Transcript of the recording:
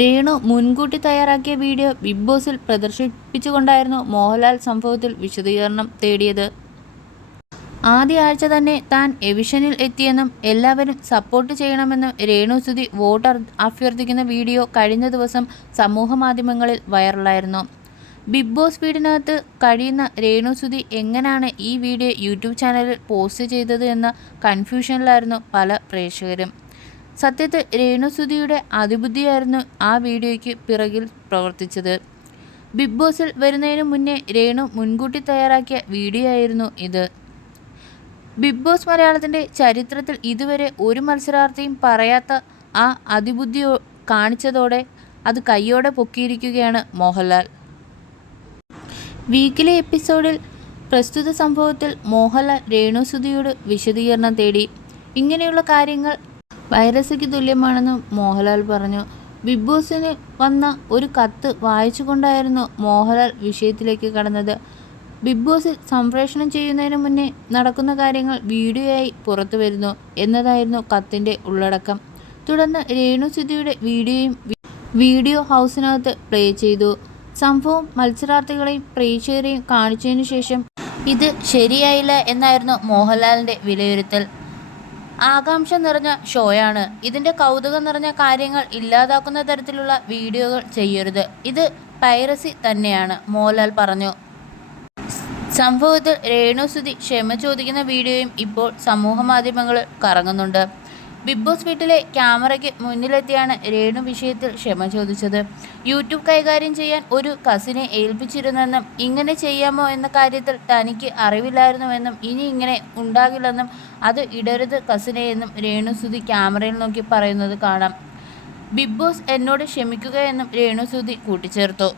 രേണു മുൻകൂട്ടി തയ്യാറാക്കിയ video big ബോസിൽ പ്രദർശിപ്പിച്ചുകൊണ്ടായിരുന്നു മോഹൻലാൽ സംഭവത്തിൽ വിശദീകരണം തേടിയത്. ആദ്യ ആഴ്ച തന്നെ താൻ എവിഷനിൽ എത്തിയെന്നും എല്ലാവരും സപ്പോർട്ട് ചെയ്യണമെന്നും രേണു സുധി വോട്ട് അഭ്യർത്ഥിക്കുന്ന വീഡിയോ കഴിഞ്ഞ ദിവസം സമൂഹമാധ്യമങ്ങളിൽ വൈറലായിരുന്നു. ബിഗ് ബോസ് വീടിനകത്ത് കഴിയുന്ന രേണു സുധി എങ്ങനെയാണ് ഈ വീഡിയോ യൂട്യൂബ് ചാനലിൽ പോസ്റ്റ് ചെയ്തത് എന്ന കൺഫ്യൂഷനിലായിരുന്നു പല പ്രേക്ഷകരും. സത്യത്തിൽ രേണു സുധിയുടെ അതിബുദ്ധിയായിരുന്നു ആ വീഡിയോയ്ക്ക് പിറകിൽ പ്രവർത്തിച്ചത്. ബിഗ് ബോസിൽ വരുന്നതിന് മുന്നേ രേണു മുൻകൂട്ടി തയ്യാറാക്കിയ വീഡിയോ ആയിരുന്നു ഇത്. ബിഗ് ബോസ് മലയാളത്തിന്റെ ചരിത്രത്തിൽ ഇതുവരെ ഒരു മത്സരാർത്ഥിയും പറയാത്ത ആ അതിബുദ്ധി കാണിച്ചതോടെ അത് കൈയോടെ പൊക്കിയിരിക്കുകയാണ് മോഹൻലാൽ. വീക്കിലെ എപ്പിസോഡിൽ പ്രസ്തുത സംഭവത്തിൽ മോഹൻലാൽ രേണുസുതിയോട് വിശദീകരണം തേടി. ഇങ്ങനെയുള്ള കാര്യങ്ങൾ വൈറസിക്ക് തുല്യമാണെന്ന് മോഹൻലാൽ പറഞ്ഞു. ബിഗ് ബോസിന് വന്ന ഒരു കത്ത് വായിച്ചുകൊണ്ടായിരുന്നു മോഹൻലാൽ വിഷയത്തിലേക്ക് കടന്നത്. ബിഗ് ബോസിൽ സംപ്രേഷണം ചെയ്യുന്നതിന് മുന്നേ നടക്കുന്ന കാര്യങ്ങൾ വീഡിയോയായി പുറത്തു വരുന്നു എന്നതായിരുന്നു കത്തിന്റെ ഉള്ളടക്കം. തുടർന്ന് രേണു സിദ്ധിയുടെ വീഡിയോയും വീഡിയോ ഹൗസിനകത്ത് പ്ലേ ചെയ്തു. സംഭവം മത്സരാർത്ഥികളെയും പ്രേക്ഷകരെയും കാണിച്ചതിനു ശേഷം ഇത് ശരിയായില്ല എന്നായിരുന്നു മോഹൻലാലിന്റെ വിലയിരുത്തൽ. ആകാംക്ഷ നിറഞ്ഞ ഷോയാണ്. ഇതിന്റെ കൗതുകം നിറഞ്ഞ കാര്യങ്ങൾ ഇല്ലാതാക്കുന്ന തരത്തിലുള്ള വീഡിയോകൾ ചെയ്യരുത്. ഇത് പൈറസി തന്നെയാണ് മോഹൻലാൽ പറഞ്ഞു. സംഭവത്തിൽ രേണുസുതി ക്ഷമ ചോദിക്കുന്ന വീഡിയോയും ഇപ്പോൾ സമൂഹ മാധ്യമങ്ങളിൽ കറങ്ങുന്നുണ്ട്. ബിഗ് ബോസ് വീട്ടിലെ ക്യാമറയ്ക്ക് മുന്നിലെത്തിയാണ് രേണു വിഷയത്തിൽ ക്ഷമ ചോദിച്ചത്. യൂട്യൂബ് കൈകാര്യം ചെയ്യാൻ ഒരു കസിനെ ഏൽപ്പിച്ചിരുന്നെന്നും ഇങ്ങനെ ചെയ്യാമോ എന്ന കാര്യത്തിൽ തനിക്ക് അറിവില്ലായിരുന്നുവെന്നും ഇനി ഇങ്ങനെ ഉണ്ടാകില്ലെന്നും അത് ഇടരുത് കസിനെ എന്നും രേണു സുധി ക്യാമറയിൽ നോക്കി പറയുന്നത് കാണാം. ബിഗ് ബോസ് എന്നോട് ക്ഷമിക്കുക എന്നും രേണു സുധി കൂട്ടിച്ചേർത്തു.